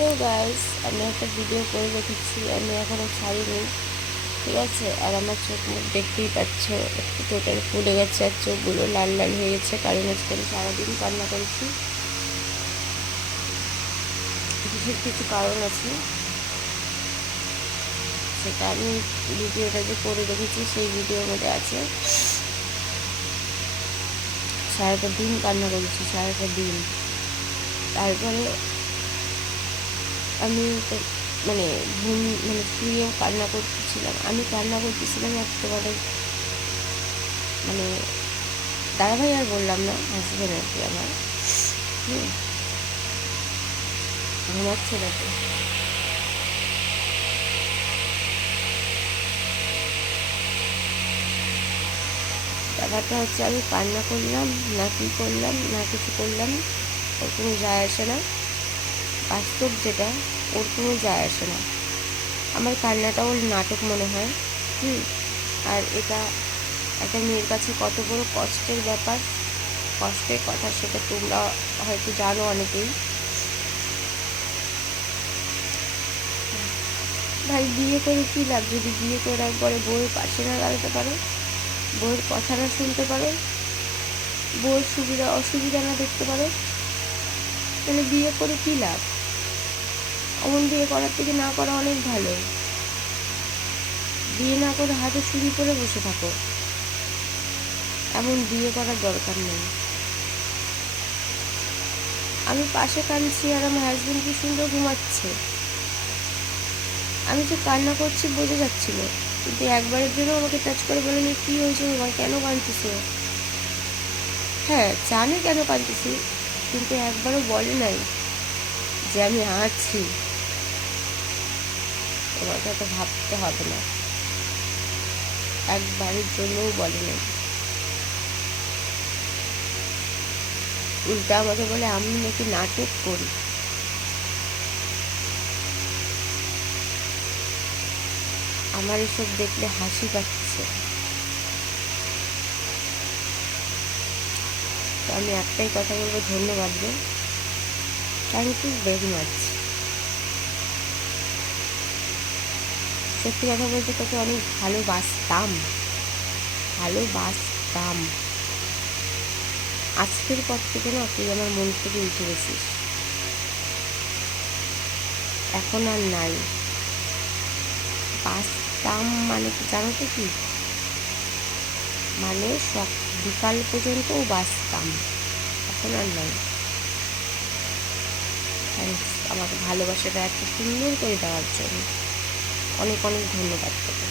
Hello guys, আমি একটা video করে রেখেছি, আমি এখনও ছাড়িনি, ঠিক আছে? আর আমার চোখ মুখ দেখতেই পাচ্ছ, একটু টোটাল ফুলে গেছে আর চোখগুলো লাল লাল হয়ে গেছে, কারণ আজকে আমি সারাদিন কান্না করেছি। বিশেষ কিছু কারণ আছে। সেটা আমি ভিডিওটা যে করে রেখেছি, সেই ভিডিওর মধ্যে আছে। সারাটা দিন কান্না করেছি, সারাটা দিন। তারপরে আমি মানে ঘুম মানে শুয়েও কান্না করতেছিলাম। আমি কান্না করতেছিলাম একেবারে মানে দাদাভাই আর বললাম না হাসবেন আর কি আমার ঘুমাচ্ছে না ব্যাপারটা হচ্ছে আমি কান্না করলাম, না কি করলাম, না কিছু করলাম ওর কোনো যায় আসে না। বাস্তব যেটা, ওর কোনো যায় আসে না। আমার কান্নাটা ওর নাটক মনে হয়। হুম, আর এটা একটা মেয়ের কাছে কত বড় কষ্টের ব্যাপার। কষ্টের কথা সেটা তোমরা হয়তো জানো অনেকেই। ভাই, বিয়ে করে কী লাভ? যদি বিয়ে করার পরে বউয়ের পাশে না দাঁড়াতে পারো, বউয়ের কথা না শুনতে পারো, বউয়ের সুবিধা, অসুবিধা না দেখতে পারো, তাহলে বিয়ে করে কী লাভ? অমন বিয়ে করার থেকে না করা অনেক ভালো। বিয়ে না করে হাতে চুরি করে বসে থাকো। এমন বিয়ে করার দরকার নেই। আমি পাশে কাঁদছি আর আমার হাজব্যান্ড কি সুন্দর ঘুমাচ্ছে। আমি যে কান্না করছি বোঝা যাচ্ছিল কিন্তু একবারের জন্য আমাকে টাচ করে বলেন কী হয়েছে, তোমার কেন কাঁদতেছ? হ্যাঁ জানে কেন কাঁদতেছি, কিন্তু একবারও বলে নাই যে আমি আছি তোমার কথা ভাবতে হবে না। একবারের জন্যও বলে নাই। উল্টা আমাকে বলে, আমি নাকি নাটক করি। আমার এসব দেখলে হাসি পাচ্ছে। আমি একটাই কথা বলব, ধন্যবাদ থ্যাংক ইউ ভেরি মাচ সত্যি কথা বলতে তোকে অনেক ভালোবাসতাম। ভালোবাসতাম। আজকের পর থেকে না তুই আমার মন থেকে উঠে গেছিস। এখন আর নাই। বাসতাম মানে জানো তো কি? মানে সব বিকাল পর্যন্তও বাসতাম। এখন আর নাই। আমাকে ভালোবাসাটা এত সুন্দর করে দেওয়ার জন্য। অনেক অনেক ধন্যবাদ তোকে।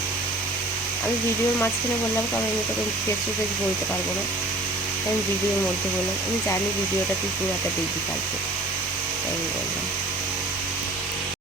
আমি ভিডিওর মাঝখানে বললাম কারণ আমি তোকে ফেস টু ফেস বলতে পারব না। আমি ভিডিওর মধ্যে বললাম, আমি জানি ভিডিওটা তুই পুরাটা দেখবি কালকে। তাই বললাম।